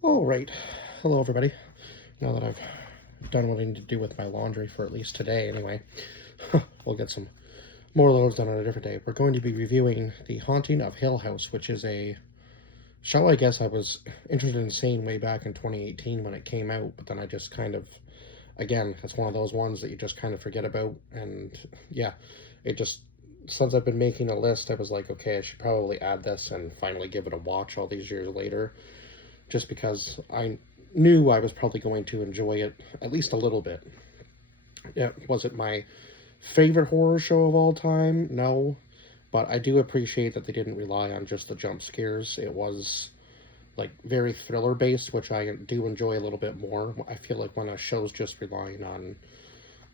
All right. Hello, everybody. Now that I've done what I need to do with my laundry for at least today, anyway, we'll get some more loads done on a different day. We're going to be reviewing The Haunting of Hill House, which is a show I guess I was interested in seeing way back in 2018 when it came out, but then I just kind of, again, it's one of those ones that you just kind of forget about. And yeah, it just, since I've been making a list, I was like, okay, I should probably add this and finally give it a watch all these years later, just because I knew I was probably going to enjoy it at least a little bit. Was it my favorite horror show of all time? No, but I do appreciate that they didn't rely on just the jump scares. It was like very thriller based, which I do enjoy a little bit more. I feel like when a show's just relying on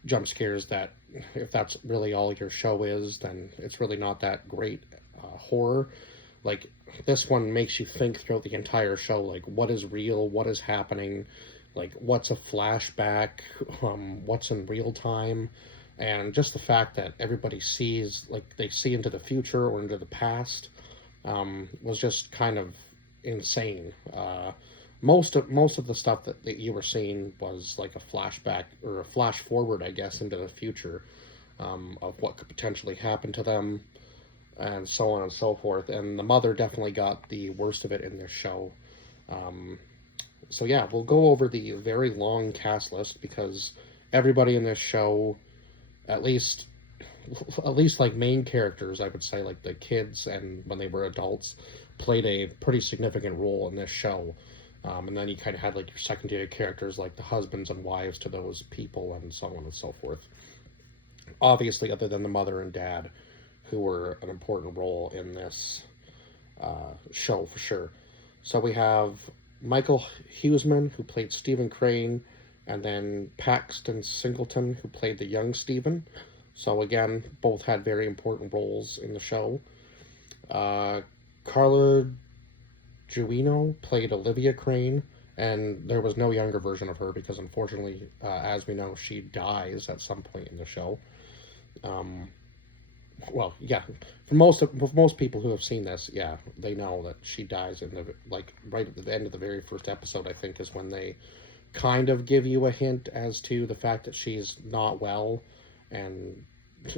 jump scares, that if that's really all your show is, then it's really not that great horror. Like this one makes you think throughout the entire show, like what is real, what is happening, like what's a flashback, what's in real time, and just the fact that everybody sees, like they see into the future or into the past, was just kind of insane. Most of the stuff that you were seeing was like a flashback or a flash forward, I guess, into the future, of what could potentially happen to them, and so on and so forth. And the mother definitely got the worst of it in this show. Um, so yeah, we'll go over the very long cast list because everybody in this show, at least at least like main characters, I would say, like the kids and when they were adults, played a pretty significant role in this show. And then you kind of had like your secondary characters, like the husbands and wives to those people, and so on and so forth. Obviously, other than the mother and dad, who were an important role in this show for sure. So we have Michael Huseman, who played Stephen Crane, and then Paxton Singleton, who played the young Stephen. So again, both had very important roles in the show. Uh, Carla Giuino played Olivia Crane, and there was no younger version of her because unfortunately, as we know, she dies at some point in the show. Um, well, yeah, for most people who have seen this, yeah, they know that she dies in the like right at the end of the very first episode. I think is when they kind of give you a hint as to the fact that she's not well, and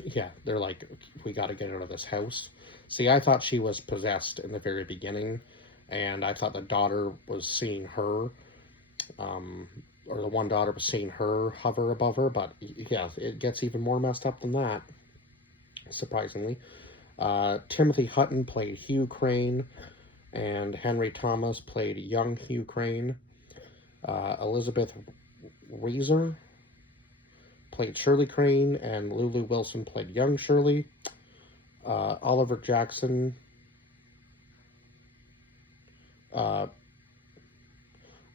yeah, they're like, we got to get her out of this house. See, I thought she was possessed in the very beginning, and I thought the daughter was seeing her, um, or the one daughter was seeing her hover above her. But yeah, it gets even more messed up than that, surprisingly. Timothy Hutton played Hugh Crane, and Henry Thomas played young Hugh Crane. Elizabeth Reeser played Shirley Crane, and Lulu Wilson played young Shirley. Oliver Jackson uh,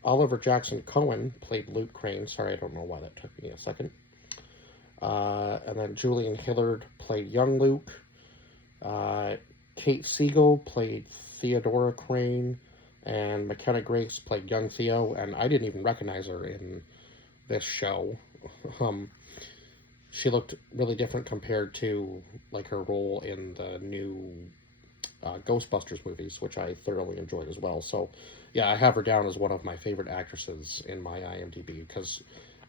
Oliver Jackson Cohen played Luke Crane. Sorry, I don't know why that took me a second. And then Julian Hillard played young Luke. Uh, Kate Siegel played Theodora Crane, and McKenna Grace played young Theo. And I didn't even recognize her in this show. Um, she looked really different compared to like her role in the new Ghostbusters movies, which I thoroughly enjoyed as well. So, yeah, I have her down as one of my favorite actresses in my IMDb because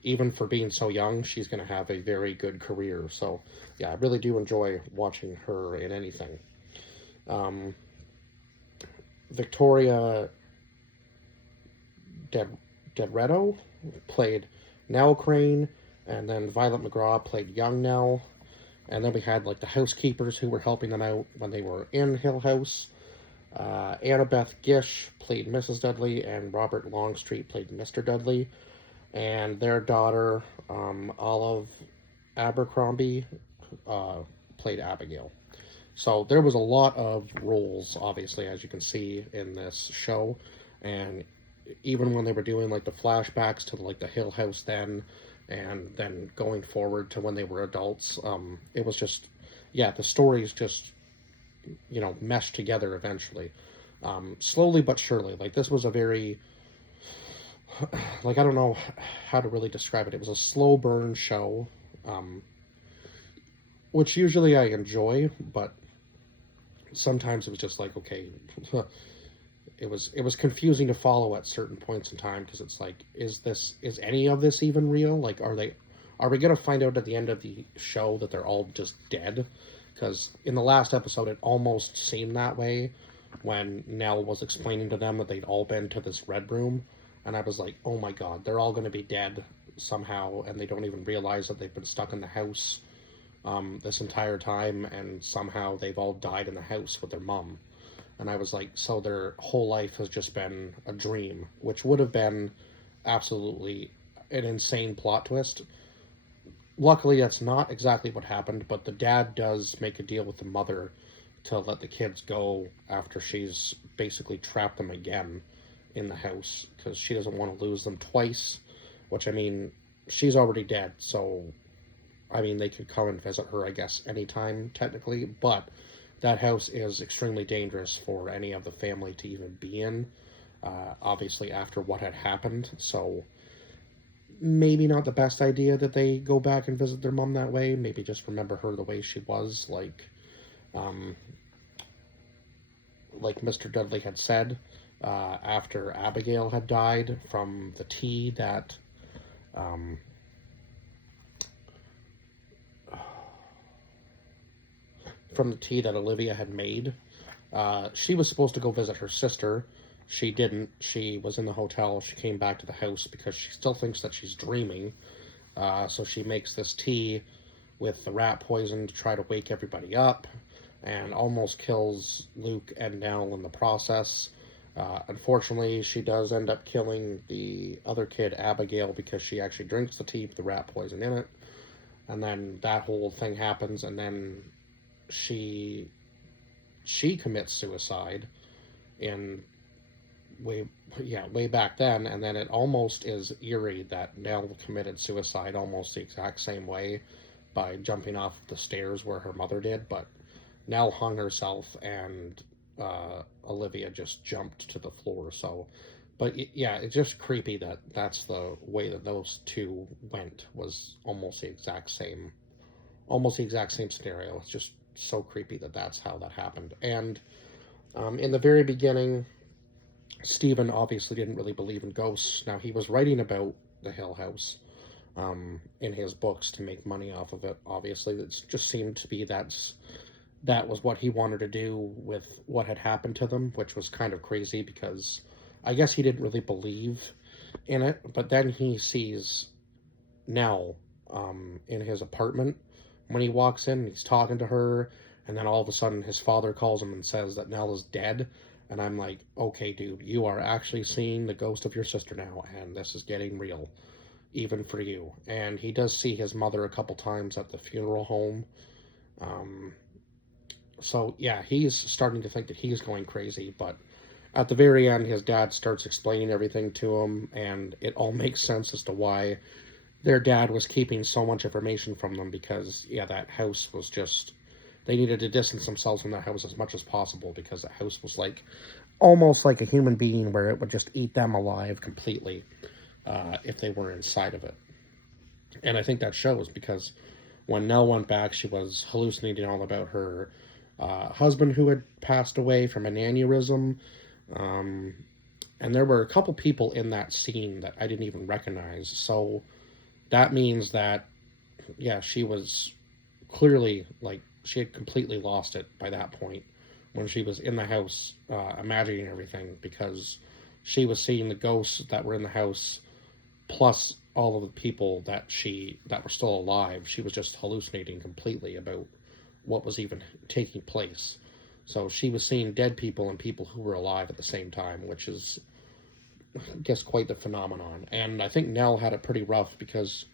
even for being so young, she's going to have a very good career. So, yeah, I really do enjoy watching her in anything. Um, Victoria Dedretto played Nell Crane, and then Violet McGraw played young Nell. And then we had like the housekeepers who were helping them out when they were in Hill House. Annabeth Gish played Mrs. Dudley, and Robert Longstreet played Mr. Dudley. And their daughter, Olive Abercrombie, uh, played Abigail. So there was a lot of roles, obviously, as you can see in this show. And even when they were doing like the flashbacks to like the Hill House then, and then going forward to when they were adults, it was just, yeah, the stories just, meshed together eventually, slowly but surely. Like this was a very, like I don't know how to really describe it. It was a slow burn show, um, which usually I enjoy, but sometimes it was just like, okay, it was confusing to follow at certain points in time, because it's like, is any of this even real? Like, are we gonna find out at the end of the show that they're all just dead? Because in the last episode, it almost seemed that way when Nell was explaining to them that they'd all been to this red room, and I was like, oh my god, they're all gonna be dead somehow, and they don't even realize that they've been stuck in the house this entire time, and somehow they've all died in the house with their mom. And I was like, so their whole life has just been a dream, which would have been absolutely an insane plot twist. Luckily, that's not exactly what happened, but the dad does make a deal with the mother to let the kids go after she's basically trapped them again in the house, because she doesn't want to lose them twice, which, I mean, she's already dead, so, I mean, they could come and visit her, I guess, anytime, technically, but that house is extremely dangerous for any of the family to even be in, obviously after what had happened, so maybe not the best idea that they go back and visit their mom that way. Maybe just remember her the way she was, like Mr. Dudley had said, after Abigail had died, from the tea that Olivia had made. She was supposed to go visit her sister. She didn't. She was in the hotel. She came back to the house because she still thinks that she's dreaming. So she makes this tea with the rat poison to try to wake everybody up, and almost kills Luke and Nell in the process. Unfortunately, she does end up killing the other kid, Abigail, because she actually drinks the tea with the rat poison in it. And then that whole thing happens, and then she commits suicide in way back then, and then it almost is eerie that Nell committed suicide almost the exact same way, by jumping off the stairs where her mother did, but Nell hung herself, and Olivia just jumped to the floor. So, but yeah, it's just creepy that that's the way that those two went, was almost the exact same scenario. It's just so creepy that that's how that happened. And in the very beginning, Stephen obviously didn't really believe in ghosts. Now, he was writing about the Hill House in his books to make money off of it. Obviously, it just seemed to be that was what he wanted to do with what had happened to them, which was kind of crazy, because I guess he didn't really believe in it. But then he sees Nell in his apartment when he walks in, he's talking to her, and then all of a sudden his father calls him and says that Nell is dead. And I'm like, okay, dude, you are actually seeing the ghost of your sister now, and this is getting real, even for you. And he does see his mother a couple times at the funeral home. So, yeah, he's starting to think that he's going crazy, but at the very end, his dad starts explaining everything to him, and it all makes sense as to why their dad was keeping so much information from them, because, yeah, that house was just... They needed to distance themselves from that house as much as possible, because the house was like almost like a human being, where it would just eat them alive completely if they were inside of it. And I think that shows, because when Nell went back, she was hallucinating all about her husband who had passed away from an aneurysm. And there were a couple people in that scene that I didn't even recognize. So that means that, yeah, she was clearly, like, she had completely lost it by that point, when she was in the house imagining everything, because she was seeing the ghosts that were in the house, plus all of the people that were still alive. She was just hallucinating completely about what was even taking place. So she was seeing dead people and people who were alive at the same time, which is, I guess, quite the phenomenon. And I think Nell had it pretty rough, because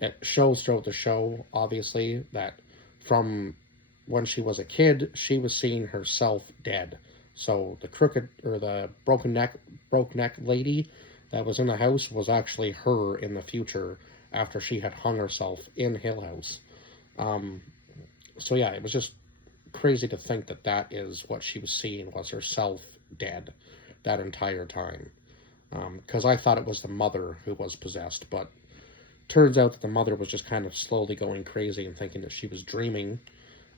it shows throughout the show, obviously, that from when she was a kid, she was seeing herself dead. So the broken neck lady that was in the house was actually her in the future, after she had hung herself in Hill House. So yeah, it was just crazy to think that that is what she was seeing, was herself dead that entire time. Because I thought it was the mother who was possessed, but turns out that the mother was just kind of slowly going crazy and thinking that she was dreaming.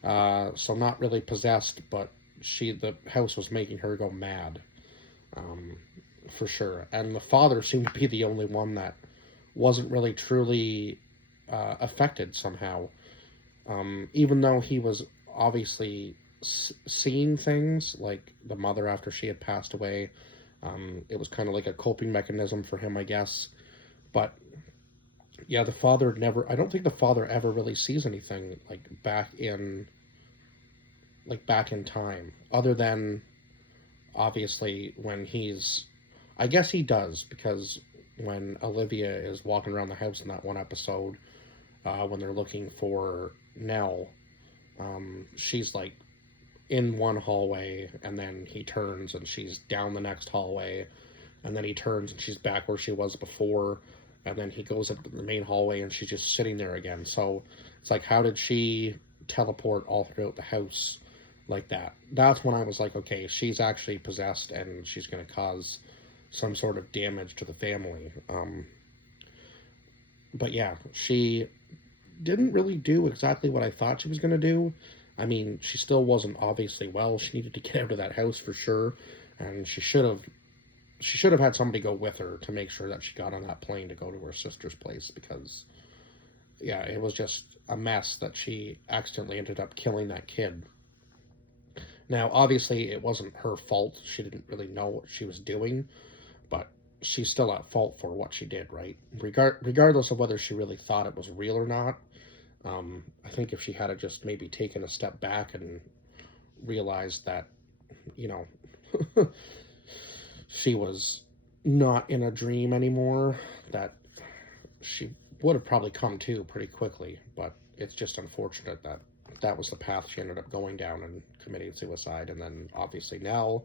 So not really possessed, but the house was making her go mad. um, for sure. And the father seemed to be the only one that wasn't really truly affected somehow. Even though he was obviously seeing things like the mother after she had passed away, it was kind of like a coping mechanism for him, I guess. But yeah, the father never. I don't think the father ever really sees anything back in time, other than obviously when he's. I guess he does because when Olivia is walking around the house in that one episode, when they're looking for Nell, she's like in one hallway, and then he turns and she's down the next hallway, and then he turns and she's back where she was before, and then he goes up to the main hallway and she's just sitting there again. So it's like, how did she teleport all throughout the house like that? That's when I was like, okay, she's actually possessed and she's going to cause some sort of damage to the family. But yeah, she didn't really do exactly what I thought she was going to do. I mean, she still wasn't obviously well. She needed to get out of that house for sure, and she should have had somebody go with her to make sure that she got on that plane to go to her sister's place, because yeah, it was just a mess that she accidentally ended up killing that kid. Now, obviously, it wasn't her fault. She didn't really know what she was doing, but she's still at fault for what she did, right? Regardless of whether she really thought it was real or not. I think if she had just maybe taken a step back and realized that, you know, she was not in a dream anymore, that she would have probably come to pretty quickly. But it's just unfortunate that that was the path she ended up going down and committing suicide. And then obviously Nell.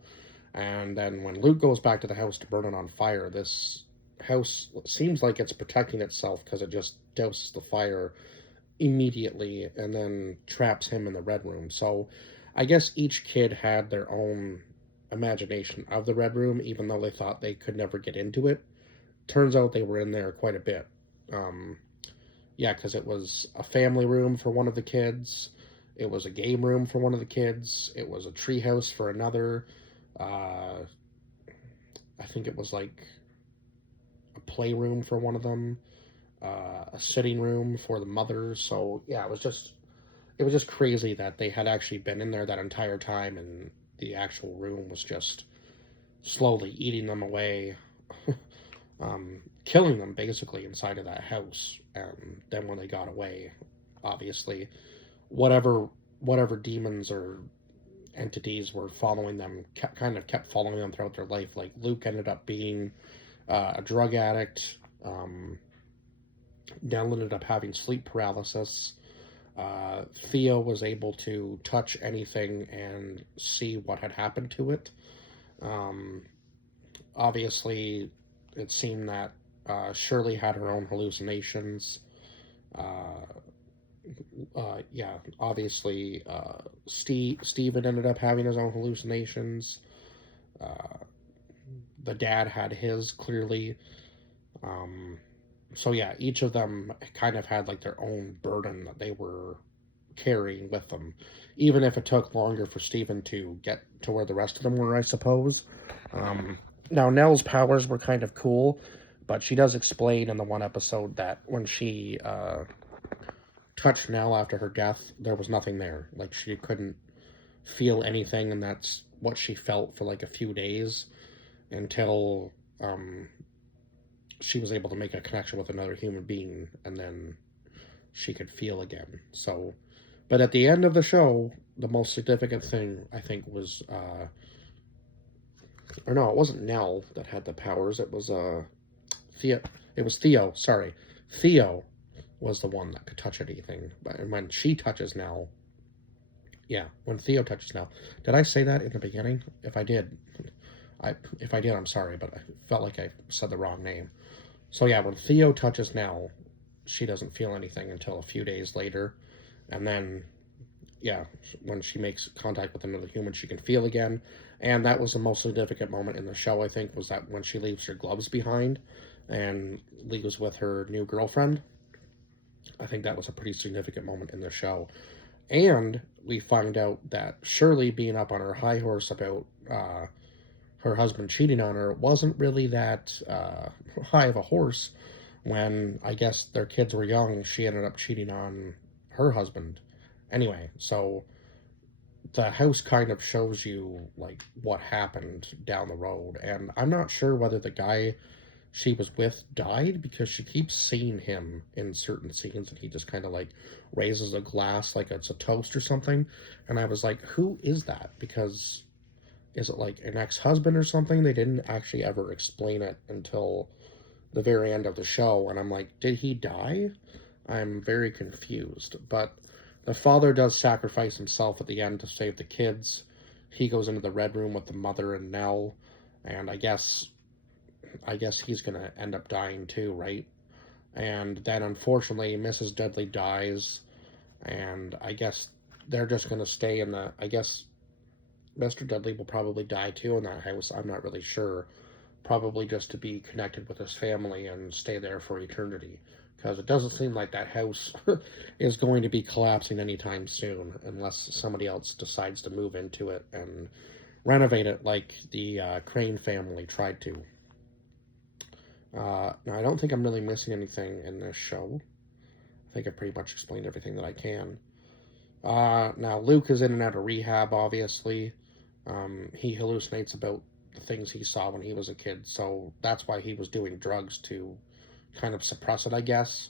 And then when Luke goes back to the house to burn it on fire, this house seems like it's protecting itself because it just douses the fire immediately and then traps him in the red room. So I guess each kid had their own imagination of the red room, even though they thought they could never get into it. Turns out they were in there quite a bit. Um, yeah, because it was a family room for one of the kids. It was a game room for one of the kids. It was a treehouse for another. Uh, I think it was like a playroom for one of them. A sitting room for the mother. So yeah, it was just crazy that they had actually been in there that entire time, and the actual room was just slowly eating them away, killing them basically inside of that house. And then when they got away, obviously, whatever whatever demons or entities were following them kept following them throughout their life. Like Luke ended up being a drug addict. Nell ended up having sleep paralysis. Theo was able to touch anything and see what had happened to it. Um, Obviously, it seemed that Shirley had her own hallucinations. Uh, yeah, obviously, Steven ended up having his own hallucinations. Uh, the dad had his, clearly. Um, so yeah, each of them kind of had like their own burden that they were carrying with them, even if it took longer for Steven to get to where the rest of them were, I suppose. Um, Now, Nell's powers were kind of cool, but she does explain in the one episode that when she touched Nell after her death, there was nothing there. Like, she couldn't feel anything, and that's what she felt for like a few days until she was able to make a connection with another human being, and then she could feel again. So, but at the end of the show, the most significant thing I think was, or no, it wasn't Nell that had the powers. It was Theo. It was Theo. Sorry, Theo was the one that could touch anything. And when she touches Nell, yeah, when Theo touches Nell, did I say that in the beginning? If I did, I'm sorry, but I felt like I said the wrong name. So yeah, when Theo touches Nell, she doesn't feel anything until a few days later, and then yeah, when she makes contact with another human, she can feel again. And that was the most significant moment in the show, I think, was that when she leaves her gloves behind and leaves with her new girlfriend. I think that was a pretty significant moment in the show. And we find out that Shirley, being up on her high horse about her husband cheating on her wasn't really that high of a horse. When I guess their kids were young, she ended up cheating on her husband. Anyway, so the house kind of shows you like what happened down the road, and I'm not sure whether the guy she was with died, because she keeps seeing him in certain scenes and he just kind of like raises a glass like it's a toast or something. And I was like, who is that? Because is it like an ex-husband or something? They didn't actually ever explain it until the very end of the show, and I'm like, did he die? I'm very confused. But the father does sacrifice himself at the end to save the kids. He goes into the red room with the mother and Nell, and I guess he's gonna end up dying too, right? And then unfortunately Mrs. Dudley dies, and I guess they're just gonna stay in the, I guess Mr. Dudley will probably die too in that house. I'm not really sure. Probably just to be connected with his family and stay there for eternity. Because it doesn't seem like that house is going to be collapsing anytime soon, unless somebody else decides to move into it and renovate it like the Crane family tried to. Now, I don't think I'm really missing anything in this show. I think I pretty much explained everything that I can. Now, Luke is in and out of rehab, obviously. He hallucinates about the things he saw when he was a kid, so that's why he was doing drugs to kind of suppress it, I guess.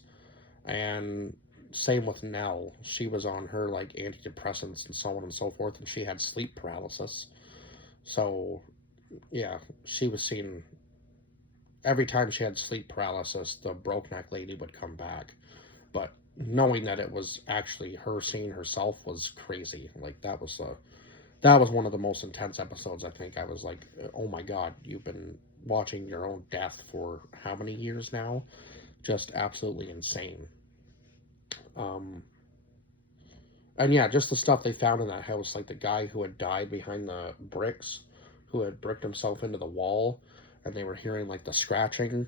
And same with Nell. She was on her, like, antidepressants and so on and so forth, and she had sleep paralysis. So, yeah, she was seeing... Every time she had sleep paralysis, the broke neck lady would come back. But knowing that it was actually her seeing herself was crazy. Like, that was one of the most intense episodes, I think. I was like, oh my god, you've been watching your own death for how many years now? Just absolutely insane. And yeah, just the stuff they found in that house, like the guy who had died behind the bricks, who had bricked himself into the wall, and they were hearing like the scratching,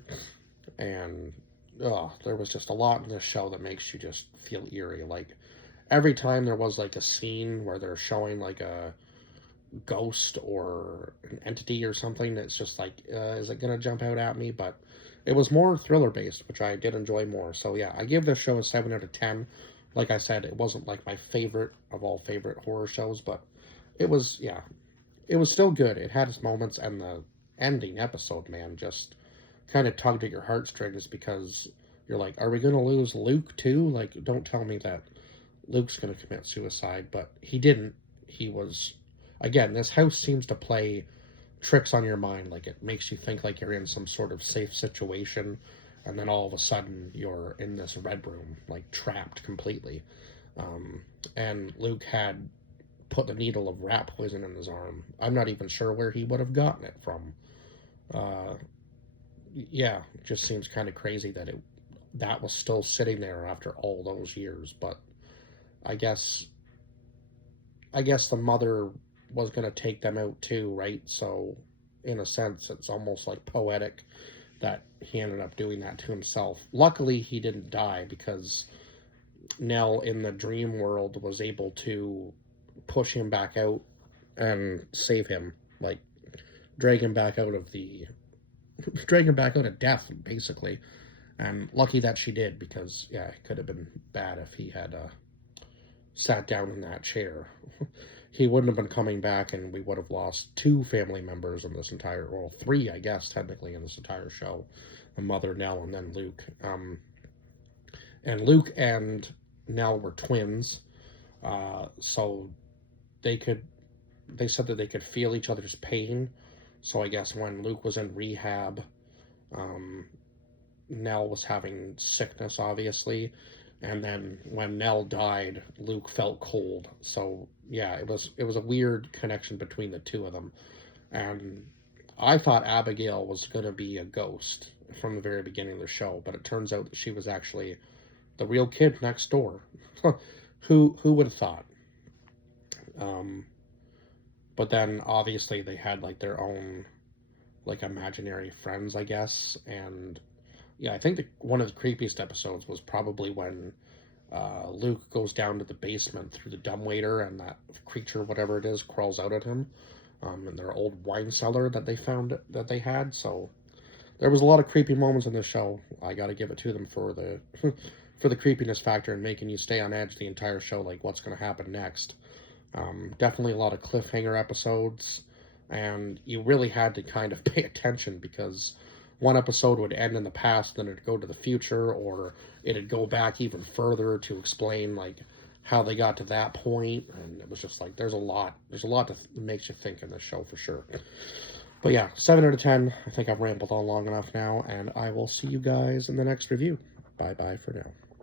and there was just a lot in this show that makes you just feel eerie. Like, every time there was like a scene where they're showing like a ghost or an entity or something, that's just like, is it gonna jump out at me? But it was more thriller based, which I did enjoy more. So yeah, I give this show a 7 out of 10. Like I said, it wasn't like my favorite of all favorite horror shows, but it was, yeah, it was still good. It had its moments, and the ending episode, man, just kind of tugged at your heartstrings, because you're like, are we gonna lose Luke too? Like, don't tell me that Luke's gonna commit suicide. But he didn't. He was, again, this house seems to play tricks on your mind. Like, it makes you think like you're in some sort of safe situation, and then all of a sudden you're in this red room, like trapped completely. And Luke had put the needle of rat poison in his arm. I'm not even sure where he would have gotten it from. Yeah, it just seems kind of crazy that that was still sitting there after all those years. But I guess the mother was going to take them out too, right? So in a sense, it's almost like poetic that he ended up doing that to himself. Luckily, he didn't die, because Nell in the dream world was able to push him back out and save him, like drag him back out of death, basically. And lucky that she did, because yeah, it could have been bad if he had sat down in that chair. He wouldn't have been coming back, and we would have lost 2 family members in this entire, well, 3, I guess, technically, in this entire show. The mother, Nell, and then Luke. And Luke and Nell were twins, so they said that they could feel each other's pain. So I guess when Luke was in rehab, Nell was having sickness, obviously. And then when Nell died, Luke felt cold. So yeah, it was a weird connection between the two of them. And I thought Abigail was going to be a ghost from the very beginning of the show, but it turns out that she was actually the real kid next door. Who would have thought? But then obviously they had like their own like imaginary friends, I guess. And yeah, I think one of the creepiest episodes was probably when Luke goes down to the basement through the dumbwaiter, and that creature, whatever it is, crawls out at him. in their old wine cellar that they found that they had. So there was a lot of creepy moments in this show. I got to give it to them for the for the creepiness factor and making you stay on edge the entire show, like what's going to happen next. Definitely a lot of cliffhanger episodes, and you really had to kind of pay attention because one episode would end in the past, then it'd go to the future, or it'd go back even further to explain like how they got to that point, and it was just like there's a lot that makes you think in this show for sure. But yeah, 7 out of 10. I think I've rambled on long enough now, and I will see you guys in the next review. Bye bye for now.